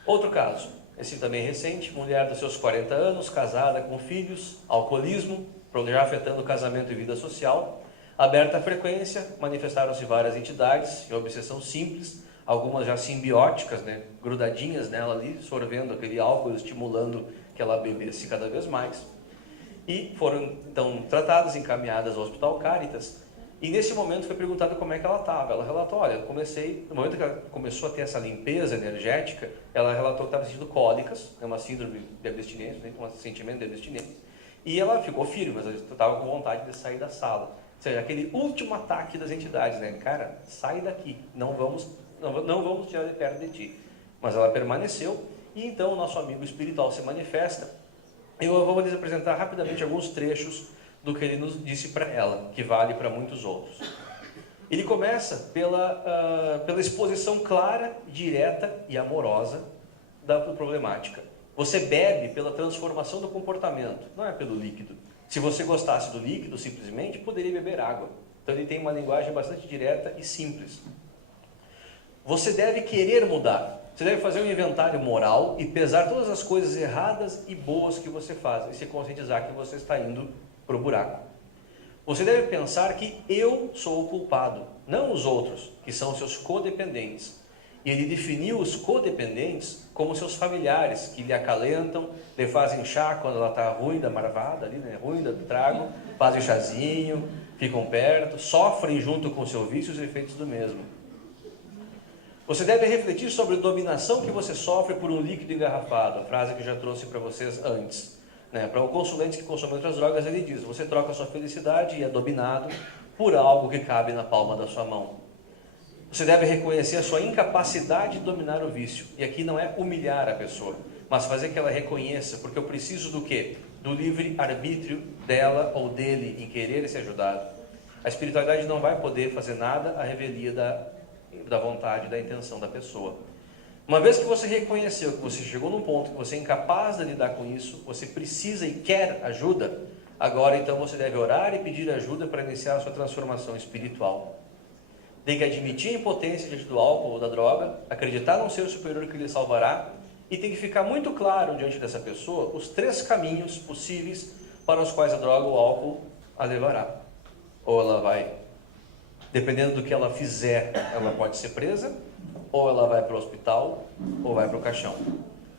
Outro caso, esse também recente, mulher dos seus 40 anos, casada com filhos, alcoolismo, já afetando o casamento e vida social, aberta à frequência, manifestaram-se várias entidades, em obsessão simples, algumas já simbióticas, grudadinhas nela ali, sorvendo aquele álcool, estimulando que ela bebesse cada vez mais. E foram então tratadas, encaminhadas ao Hospital Caritas, e nesse momento foi perguntado como é que ela estava. Ela relatou: olha, no momento que ela começou a ter essa limpeza energética, ela relatou que estava sentindo cólicas, uma síndrome de abstinência, um sentimento de abstinência, e ela ficou firme, mas ela estava com vontade de sair da sala. Ou seja, aquele último ataque das entidades, cara, sai daqui, não vamos tirar de perto de ti. Mas ela permaneceu, e então o nosso amigo espiritual se manifesta. Eu vou lhes apresentar rapidamente alguns trechos do que ele nos disse para ela, que vale para muitos outros. Ele começa pela exposição clara, direta e amorosa da problemática. Você bebe pela transformação do comportamento, não é pelo líquido. Se você gostasse do líquido, simplesmente, poderia beber água. Então ele tem uma linguagem bastante direta e simples. Você deve querer mudar. Você deve fazer um inventário moral e pesar todas as coisas erradas e boas que você faz, e se conscientizar que você está indo para o buraco. Você deve pensar que eu sou o culpado, não os outros, que são seus codependentes. E ele definiu os codependentes como seus familiares, que lhe acalentam, lhe fazem chá quando ela está ruim da marvada, ruim do trago, fazem chazinho, ficam perto, sofrem junto com o seu vício os efeitos do mesmo. Você deve refletir sobre a dominação que você sofre por um líquido engarrafado, a frase que eu já trouxe para vocês antes. Para o consulente que consome outras drogas, ele diz: você troca a sua felicidade e é dominado por algo que cabe na palma da sua mão. Você deve reconhecer a sua incapacidade de dominar o vício. E aqui não é humilhar a pessoa, mas fazer que ela reconheça, porque eu preciso do quê? Do livre arbítrio dela ou dele em querer ser ajudado. A espiritualidade não vai poder fazer nada à revelia da vontade, da intenção da pessoa. Uma vez que você reconheceu que você chegou num ponto que você é incapaz de lidar com isso, você precisa e quer ajuda, agora então você deve orar e pedir ajuda para iniciar a sua transformação espiritual. Tem que admitir a impotência diante do álcool ou da droga, acreditar num ser superior que lhe salvará, e tem que ficar muito claro diante dessa pessoa os 3 caminhos possíveis para os quais a droga ou o álcool a levará. Ou ela vai, dependendo do que ela fizer, ela pode ser presa, ou ela vai para o hospital, ou vai para o caixão.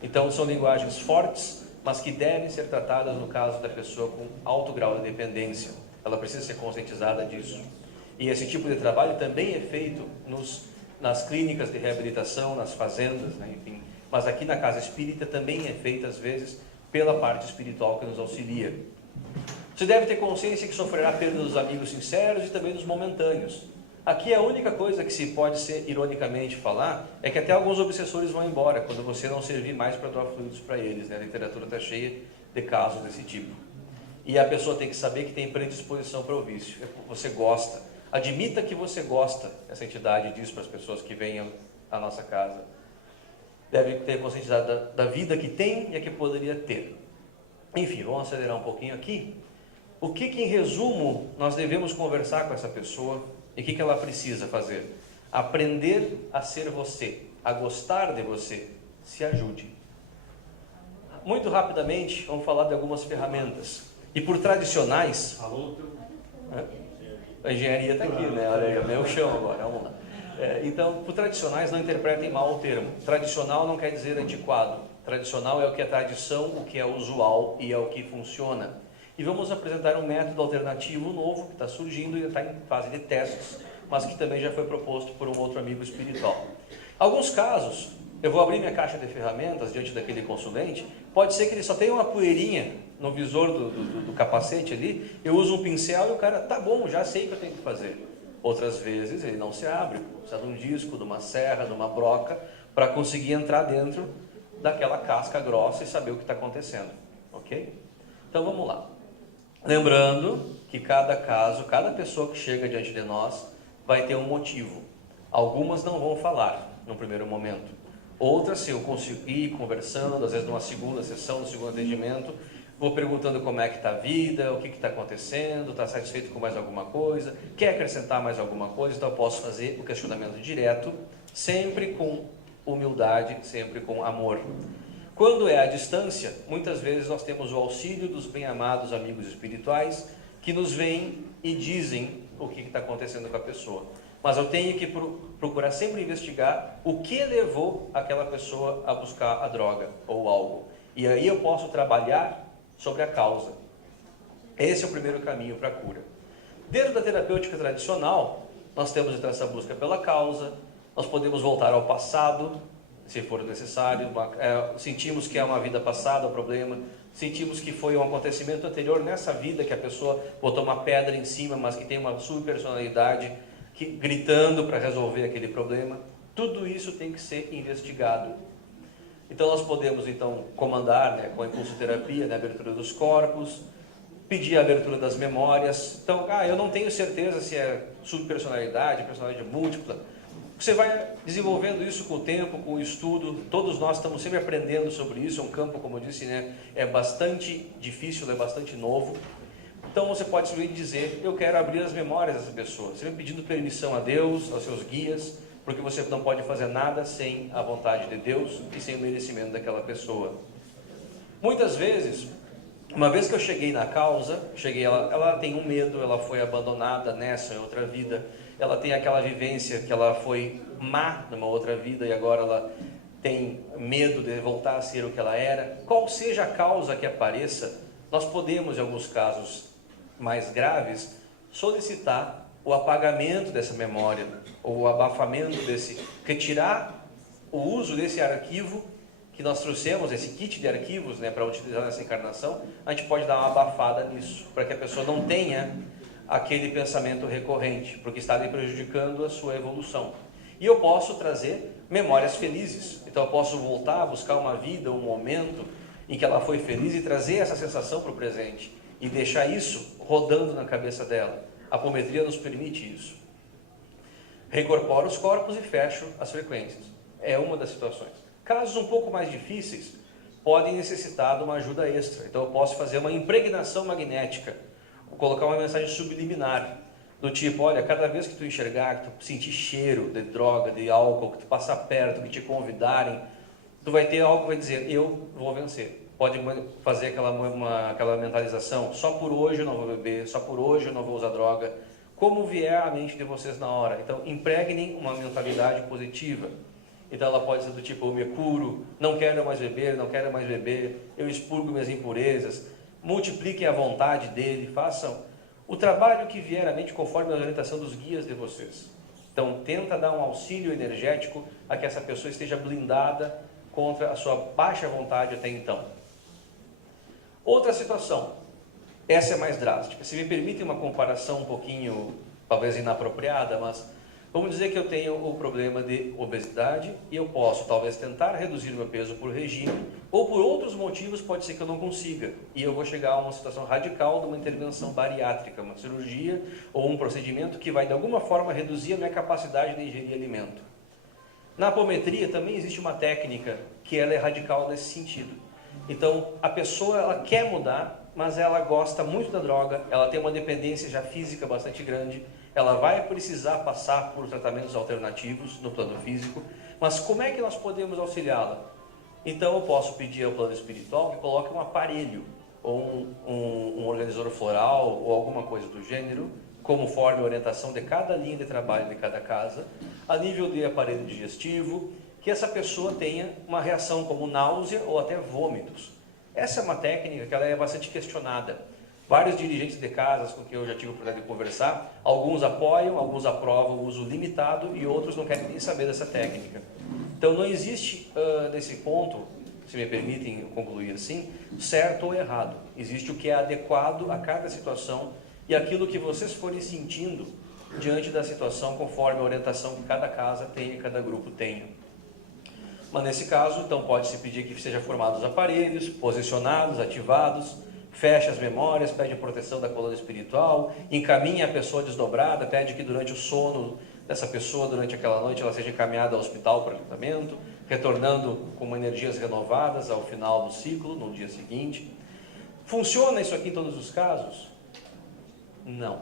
Então são linguagens fortes, mas que devem ser tratadas no caso da pessoa com alto grau de dependência. Ela precisa ser conscientizada disso. E esse tipo de trabalho também é feito nas clínicas de reabilitação, nas fazendas, enfim. Mas aqui na casa espírita também é feito, às vezes, pela parte espiritual que nos auxilia. Você deve ter consciência que sofrerá perda dos amigos sinceros e também dos momentâneos. Aqui a única coisa que se pode ser ironicamente falar é que até alguns obsessores vão embora quando você não servir mais para doar fluidos para eles. A literatura está cheia de casos desse tipo. E a pessoa tem que saber que tem predisposição para o vício. Você gosta. Admita que você gosta. Essa entidade diz para as pessoas que venham à nossa casa. Deve ter conscientizado da vida que tem e a que poderia ter. Enfim, vamos acelerar um pouquinho aqui. O que em resumo, nós devemos conversar com essa pessoa e o que ela precisa fazer? Aprender a ser você, a gostar de você. Se ajude. Muito rapidamente, vamos falar de algumas ferramentas. E por tradicionais... A engenharia está aqui, né? Olha aí, é meu chão agora, vamos lá. Então, por tradicionais, não interpretem mal o termo. Tradicional não quer dizer antiquado. Tradicional é o que é tradição, o que é usual e é o que funciona. E vamos apresentar um método alternativo novo que está surgindo e está em fase de testes, mas que também já foi proposto por um outro amigo espiritual. Alguns casos, eu vou abrir minha caixa de ferramentas diante daquele consulente, pode ser que ele só tenha uma poeirinha no visor do capacete ali, eu uso um pincel e o cara, tá bom, já sei o que eu tenho que fazer. Outras vezes ele não se abre, precisa de um disco, de uma serra, de uma broca, para conseguir entrar dentro daquela casca grossa e saber o que está acontecendo, ok? Então vamos lá. Lembrando que cada caso, cada pessoa que chega diante de nós vai ter um motivo. Algumas não vão falar no primeiro momento. Outras, se eu conseguir ir conversando, às vezes numa segunda sessão, no segundo atendimento, vou perguntando como é que está a vida, o que está acontecendo, está satisfeito com mais alguma coisa, quer acrescentar mais alguma coisa, então eu posso fazer o questionamento direto, sempre com humildade, sempre com amor. Quando é à distância, muitas vezes nós temos o auxílio dos bem-amados amigos espirituais que nos vêm e dizem o que está acontecendo com a pessoa. Mas eu tenho que procurar sempre investigar o que levou aquela pessoa a buscar a droga ou algo. E aí eu posso trabalhar sobre a causa. Esse é o primeiro caminho para a cura. Dentro da terapêutica tradicional, nós temos então essa busca pela causa, nós podemos voltar ao passado, se for necessário, sentimos que é uma vida passada o problema, sentimos que foi um acontecimento anterior nessa vida que a pessoa botou uma pedra em cima, mas que tem uma subpersonalidade gritando para resolver aquele problema. Tudo isso tem que ser investigado. Então nós podemos então comandar, né, com a impulsoterapia, né, a abertura dos corpos, pedir a abertura das memórias. Então, eu não tenho certeza se é subpersonalidade, personalidade múltipla. Você vai desenvolvendo isso com o tempo, com o estudo. Todos nós estamos sempre aprendendo sobre isso. É um campo, como eu disse, né, é bastante difícil, é bastante novo. Então você pode simplesmente dizer, eu quero abrir as memórias dessa pessoa. Você vai pedindo permissão a Deus, aos seus guias, porque você não pode fazer nada sem a vontade de Deus e sem o merecimento daquela pessoa. Muitas vezes, uma vez que eu cheguei na causa, ela tem um medo, ela foi abandonada nessa, em outra vida, ela tem aquela vivência que ela foi má numa outra vida e agora ela tem medo de voltar a ser o que ela era. Qual seja a causa que apareça, nós podemos, em alguns casos mais graves, solicitar o apagamento dessa memória, ou o abafamento retirar o uso desse arquivo que nós trouxemos, esse kit de arquivos, né, para utilizar nessa encarnação. A gente pode dar uma abafada nisso, para que a pessoa não tenha aquele pensamento recorrente, porque está ali prejudicando a sua evolução. E eu posso trazer memórias felizes, então eu posso voltar a buscar uma vida, um momento em que ela foi feliz e trazer essa sensação para o presente, e deixar isso rodando na cabeça dela. A apometria nos permite isso. Reincorporo os corpos e fecho as frequências. É uma das situações. Casos um pouco mais difíceis podem necessitar de uma ajuda extra. Então eu posso fazer uma impregnação magnética, colocar uma mensagem subliminar, do tipo, olha, cada vez que tu enxergar, que tu sentir cheiro de droga, de álcool, que tu passar perto, que te convidarem, tu vai ter algo que vai dizer, eu vou vencer. Pode fazer aquela mentalização, só por hoje eu não vou beber, só por hoje eu não vou usar droga, como vier à mente de vocês na hora. Então, impregnem uma mentalidade positiva. Então, ela pode ser do tipo, eu me curo, não quero mais beber, eu expurgo minhas impurezas, multipliquem a vontade dele, façam o trabalho que vier à mente conforme a orientação dos guias de vocês. Então, tenta dar um auxílio energético a que essa pessoa esteja blindada contra a sua baixa vontade até então. Outra situação, essa é mais drástica. Se me permitem uma comparação um pouquinho, talvez inapropriada, mas Vamos dizer que eu tenho o problema de obesidade e eu posso talvez tentar reduzir meu peso por regime, ou por outros motivos pode ser que eu não consiga. E eu vou chegar a uma situação radical de uma intervenção bariátrica, uma cirurgia ou um procedimento que vai de alguma forma reduzir a minha capacidade de ingerir alimento. Na apometria também existe uma técnica que ela é radical nesse sentido. Então a pessoa ela quer mudar, mas ela gosta muito da droga, ela tem uma dependência já física bastante grande, ela vai precisar passar por tratamentos alternativos no plano físico, mas como é que nós podemos auxiliá-la? Então eu posso pedir ao plano espiritual que coloque um aparelho, ou um organizador floral, ou alguma coisa do gênero, conforme a orientação de cada linha de trabalho de cada casa, a nível de aparelho digestivo, que essa pessoa tenha uma reação como náusea ou até vômitos. Essa é uma técnica que ela é bastante questionada. Vários dirigentes de casas com quem eu já tive a oportunidade de conversar, alguns apoiam, alguns aprovam o uso limitado e outros não querem nem saber dessa técnica. Então não existe nesse ponto, se me permitem concluir assim, certo ou errado. Existe o que é adequado a cada situação e aquilo que vocês forem sentindo diante da situação conforme a orientação que cada casa tenha, cada grupo tenha. Mas nesse caso, então pode-se pedir que sejam formados os aparelhos, posicionados, ativados, fecha as memórias, pede a proteção da coluna espiritual, encaminha a pessoa desdobrada, pede que durante o sono dessa pessoa, durante aquela noite, ela seja encaminhada ao hospital para tratamento, retornando com energias renovadas ao final do ciclo, no dia seguinte. Funciona isso aqui em todos os casos? Não.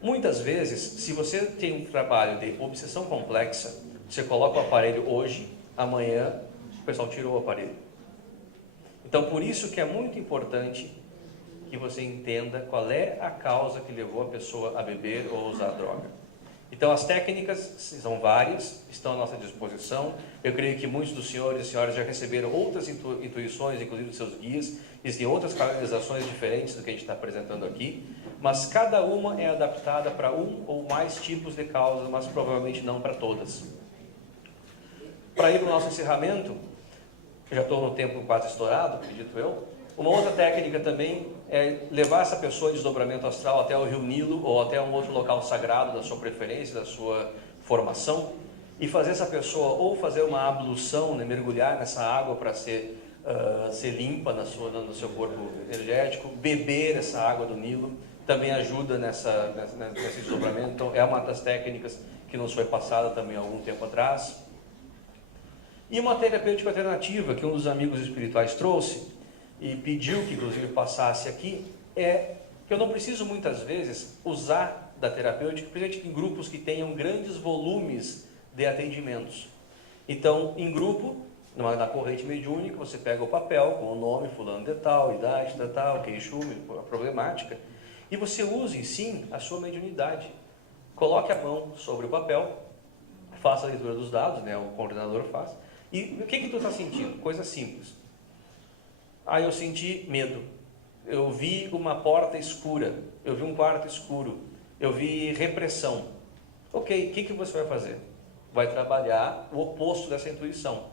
Muitas vezes, se você tem um trabalho de obsessão complexa, você coloca o aparelho hoje, amanhã o pessoal tirou o aparelho. Então, por isso que é muito importante que você entenda qual é a causa que levou a pessoa a beber ou usar droga. Então, as técnicas são várias, estão à nossa disposição. Eu creio que muitos dos senhores e senhoras já receberam outras intuições, inclusive dos seus guias. Existem outras canalizações diferentes do que a gente está apresentando aqui, mas cada uma é adaptada para um ou mais tipos de causas, mas provavelmente não para todas. Para ir para o nosso encerramento, já estou no tempo quase estourado, acredito eu. Uma outra técnica também é levar essa pessoa em desdobramento astral até o Rio Nilo ou até um outro local sagrado da sua preferência, da sua formação, e fazer essa pessoa ou fazer uma ablução, né, mergulhar nessa água para ser limpa no seu corpo energético, beber essa água do Nilo, também ajuda nesse desdobramento. Então é uma das técnicas que nos foi passada também há algum tempo atrás. E uma terapêutica alternativa que um dos amigos espirituais trouxe e pediu que inclusive passasse aqui, é que eu não preciso muitas vezes usar da terapêutica, principalmente em grupos que tenham grandes volumes de atendimentos. Então, em grupo, na corrente mediúnica, você pega o papel com o nome, fulano de tal, idade, tal, queixume, a problemática, e você use, sim, a sua mediunidade. Coloque a mão sobre o papel, faça a leitura dos dados, né, o coordenador faz, e o que tu está sentindo? Coisa simples. Eu senti medo, eu vi uma porta escura, eu vi um quarto escuro, eu vi repressão. Ok, o que você vai fazer? Vai trabalhar o oposto dessa intuição.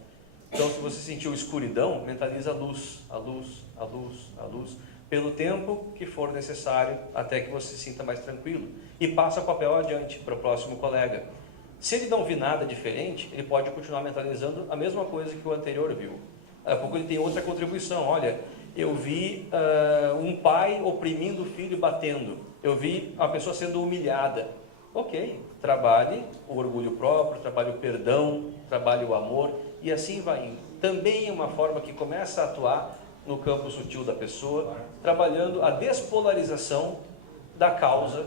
Então, se você sentiu escuridão, mentaliza a luz, a luz, a luz, a luz, pelo tempo que for necessário, até que você se sinta mais tranquilo. E passa o papel adiante para o próximo colega. Se ele não vir nada diferente, ele pode continuar mentalizando a mesma coisa que o anterior viu. Daqui a pouco ele tem outra contribuição. Olha, eu vi um pai oprimindo o filho e batendo. Eu vi a pessoa sendo humilhada. Ok, trabalhe o orgulho próprio, trabalhe o perdão, trabalhe o amor e assim vai indo. Também é uma forma que começa a atuar no campo sutil da pessoa, trabalhando a despolarização da causa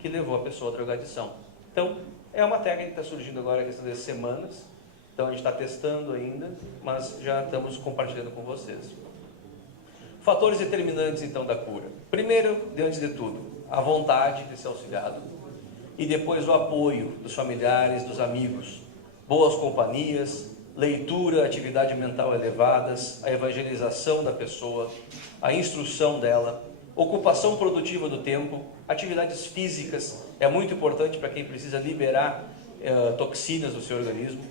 que levou a pessoa à drogadição. Então, é uma técnica que está surgindo agora, questão de semanas. Então, a gente está testando ainda, mas já estamos compartilhando com vocês. Fatores determinantes, então, da cura. Primeiro, antes de tudo, a vontade de ser auxiliado. E depois o apoio dos familiares, dos amigos. Boas companhias, leitura, atividade mental elevadas, a evangelização da pessoa, a instrução dela, ocupação produtiva do tempo, atividades físicas, é muito importante para quem precisa liberar toxinas do seu organismo.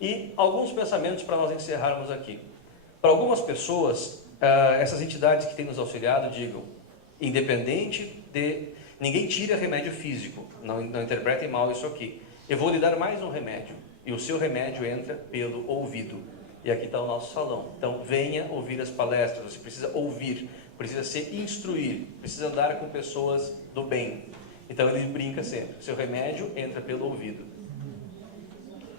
E alguns pensamentos para nós encerrarmos aqui. Para algumas pessoas, essas entidades que têm nos auxiliado, digam, independente de Ninguém tira remédio físico, não interpretem mal isso aqui. Eu vou lhe dar mais um remédio, e o seu remédio entra pelo ouvido. E aqui está o nosso salão. Então, venha ouvir as palestras, você precisa ouvir, precisa se instruir, precisa andar com pessoas do bem. Então, ele brinca sempre, seu remédio entra pelo ouvido.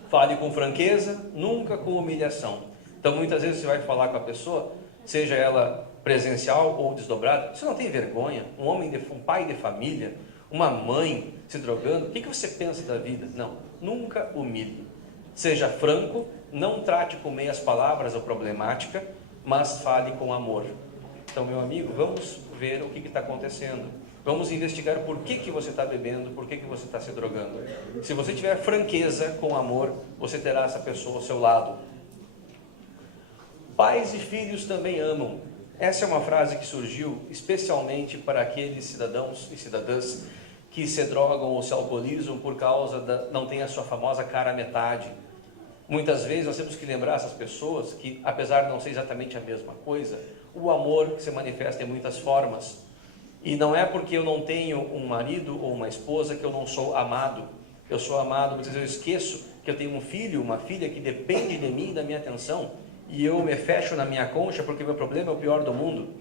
Fale com franqueza, nunca com humilhação. Então, muitas vezes você vai falar com a pessoa, seja ela presencial ou desdobrada, você não tem vergonha? Um pai de família, uma mãe se drogando, o que você pensa da vida? Não, nunca humilhe. Seja franco, não trate com meias palavras a problemática, mas fale com amor. Então, meu amigo, vamos ver o que está acontecendo. Vamos investigar por que você está bebendo, por que você está se drogando. Se você tiver franqueza com amor, você terá essa pessoa ao seu lado. Pais e filhos também amam. Essa é uma frase que surgiu especialmente para aqueles cidadãos e cidadãs que se drogam ou se alcoolizam por causa não tem a sua famosa cara metade. Muitas vezes nós temos que lembrar essas pessoas que, apesar de não ser exatamente a mesma coisa, o amor se manifesta em muitas formas. E não é porque eu não tenho um marido ou uma esposa que eu não sou amado. Eu sou amado, muitas vezes eu esqueço que eu tenho um filho, uma filha que depende de mim e da minha atenção. E eu me fecho na minha concha porque meu problema é o pior do mundo.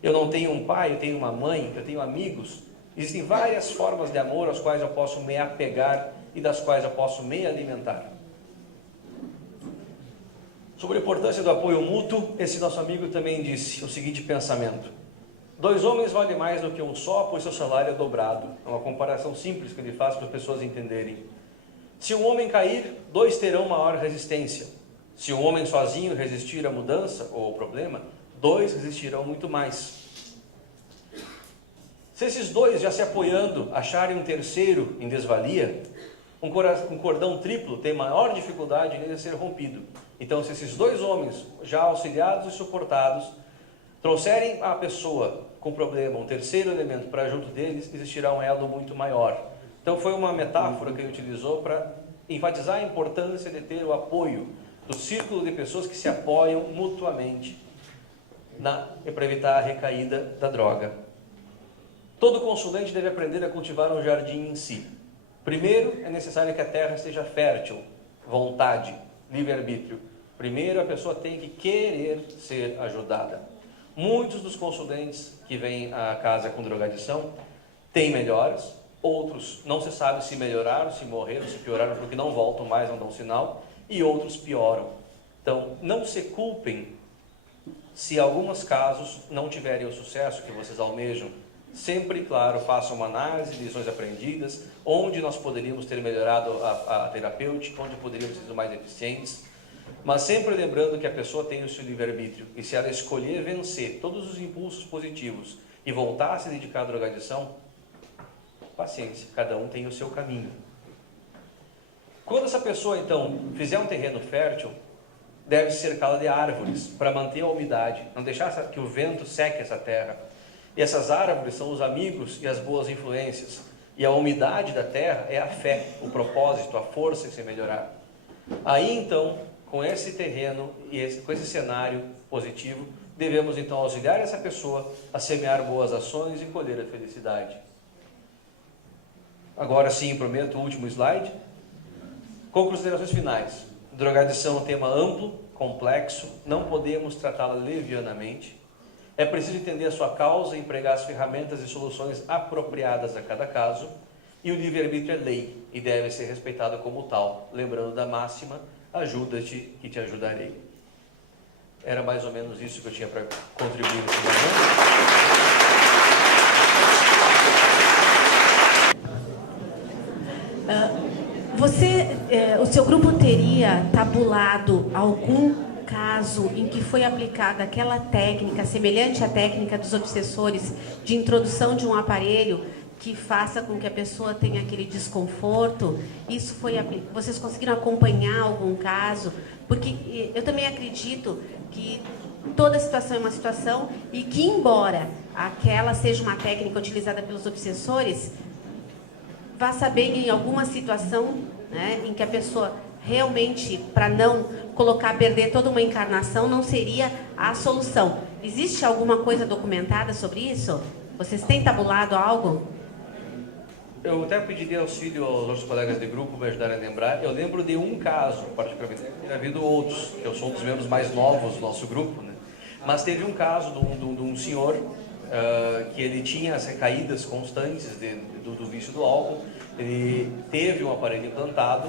Eu não tenho um pai, eu tenho uma mãe, eu tenho amigos. Existem várias formas de amor às quais eu posso me apegar e das quais eu posso me alimentar. Sobre a importância do apoio mútuo, esse nosso amigo também disse o seguinte pensamento: 2 homens valem mais do que um só, pois seu salário é dobrado. É uma comparação simples que ele faz para as pessoas entenderem. Se um homem cair, 2 terão maior resistência. Se um homem sozinho resistir à mudança ou ao problema, 2 resistirão muito mais. Se esses 2 já se apoiando acharem um terceiro em desvalia, um cordão triplo tem maior dificuldade nele ser rompido. Então, se esses 2 homens já auxiliados e suportados trouxerem a pessoa com problema, um terceiro elemento para junto deles, existirá um elo muito maior. Então, foi uma metáfora que ele utilizou para enfatizar a importância de ter o apoio do círculo de pessoas que se apoiam mutuamente para evitar a recaída da droga. Todo consulente deve aprender a cultivar um jardim em si. Primeiro, é necessário que a terra esteja fértil, vontade, livre-arbítrio. Primeiro, a pessoa tem que querer ser ajudada. Muitos dos consulentes que vêm à casa com drogadição têm melhoras, outros não se sabe se melhoraram, se morreram, se pioraram porque não voltam mais, não dão sinal, e outros pioram. Então, não se culpem se alguns casos não tiverem o sucesso que vocês almejam. Sempre, claro, façam uma análise de lições aprendidas, onde nós poderíamos ter melhorado a terapêutica, onde poderíamos ser mais eficientes, mas sempre lembrando que a pessoa tem o seu livre-arbítrio, e se ela escolher vencer todos os impulsos positivos e voltar a se dedicar à drogadição, paciência, cada um tem o seu caminho. Quando essa pessoa, então, fizer um terreno fértil, deve cercá-la de árvores para manter a umidade, não deixar que o vento seque essa terra. E essas árvores são os amigos e as boas influências. E a umidade da terra é a fé, o propósito, a força em se melhorar. Aí, então, com esse terreno e com esse cenário positivo, devemos, então, auxiliar essa pessoa a semear boas ações e colher a felicidade. Agora sim, prometo o último slide. Com considerações finais. Drogadição é um tema amplo, complexo, não podemos tratá-la levianamente. É preciso entender a sua causa e empregar as ferramentas e soluções apropriadas a cada caso. E o livre-arbítrio é lei e deve ser respeitado como tal, lembrando da máxima, ajuda-te que te ajudarei. Era mais ou menos isso que eu tinha para contribuir nesse momento. O seu grupo teria tabulado algum caso em que foi aplicada aquela técnica, semelhante à técnica dos obsessores, de introdução de um aparelho que faça com que a pessoa tenha aquele desconforto? Isso foi vocês conseguiram acompanhar algum caso? Porque eu também acredito que toda situação é uma situação e que, embora aquela seja uma técnica utilizada pelos obsessores, vá saber em alguma situação, né, em que a pessoa realmente, para não colocar, perder toda uma encarnação, não seria a solução. Existe alguma coisa documentada sobre isso? Vocês têm tabulado algo? Eu até pediria auxílio aos nossos colegas de grupo me ajudarem a lembrar. Eu lembro de um caso, particularmente, ter havido outros, que eu sou um dos membros mais novos do nosso grupo, né? Mas teve um caso de um senhor que ele tinha as recaídas constantes do vício do álcool. Ele teve um aparelho implantado,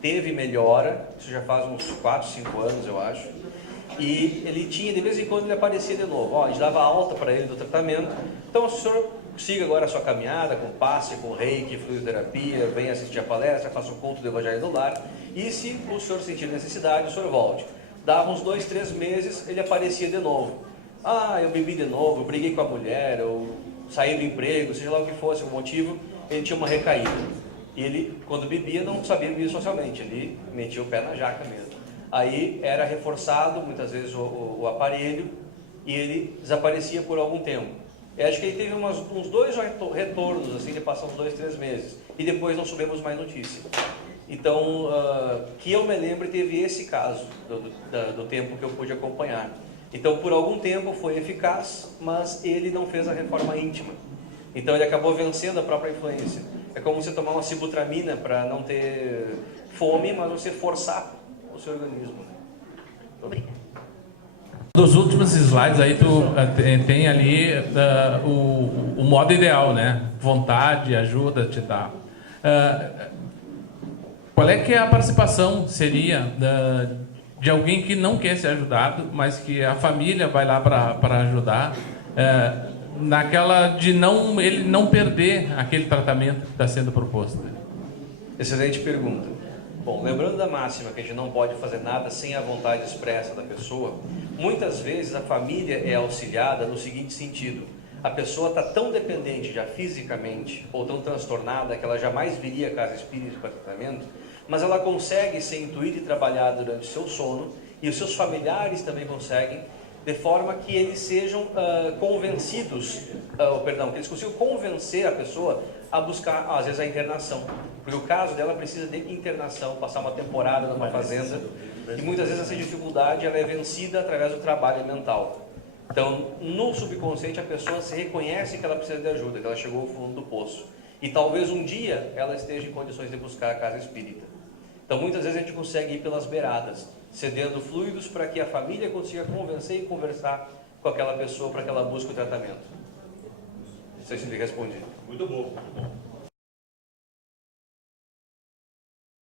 teve melhora, isso já faz uns 4, 5 anos, eu acho. E ele tinha, de vez em quando, ele aparecia de novo. Ó, a gente dava alta para ele do tratamento. Então, o senhor siga agora a sua caminhada com passe, com reiki, fluidoterapia, venha assistir a palestra, faça o culto do Evangelho do Lar. E se o senhor sentir necessidade, o senhor volte. Dava uns 2, 3 meses, ele aparecia de novo. Ah, eu bebi de novo, eu briguei com a mulher, eu saí do emprego, seja lá o que fosse o motivo, ele tinha uma recaída. E ele, quando bebia, não sabia beber socialmente, ele metia o pé na jaca mesmo. Aí era reforçado, muitas vezes, o aparelho, e ele desaparecia por algum tempo. Eu acho que ele teve uns 2 retornos, assim, de passar uns 2, 3 meses. E depois não soubemos mais notícia. Então, que eu me lembro, teve esse caso, do tempo que eu pude acompanhar. Então, por algum tempo foi eficaz, mas ele não fez a reforma íntima. Então, ele acabou vencendo a própria influência. É como você tomar uma sibutramina para não ter fome, mas você forçar o seu organismo. Obrigada. Nos últimos slides aí tu tem ali o modo ideal, né? Vontade, ajuda, te dá. Qual é que é a participação seria de alguém que não quer ser ajudado, mas que a família vai lá para ajudar, naquela de ele não perder aquele tratamento que está sendo proposto? Excelente pergunta. Bom, lembrando da máxima que a gente não pode fazer nada sem a vontade expressa da pessoa, muitas vezes a família é auxiliada no seguinte sentido: a pessoa está tão dependente já fisicamente ou tão transtornada que ela jamais viria à casa espírita para tratamento, mas ela consegue ser intuída e trabalhar durante o seu sono, e os seus familiares também conseguem, de forma que eles sejam convencidos, que eles consigam convencer a pessoa a buscar, às vezes, a internação. Porque o caso dela precisa de internação, passar uma temporada numa fazenda, e muitas vezes essa dificuldade ela é vencida através do trabalho mental. Então, no subconsciente, a pessoa se reconhece que ela precisa de ajuda, que ela chegou ao fundo do poço. E talvez um dia ela esteja em condições de buscar a casa espírita. Então, muitas vezes a gente consegue ir pelas beiradas, cedendo fluidos para que a família consiga convencer e conversar com aquela pessoa para que ela busque o tratamento. Não sei se me respondi. Muito bom, muito bom.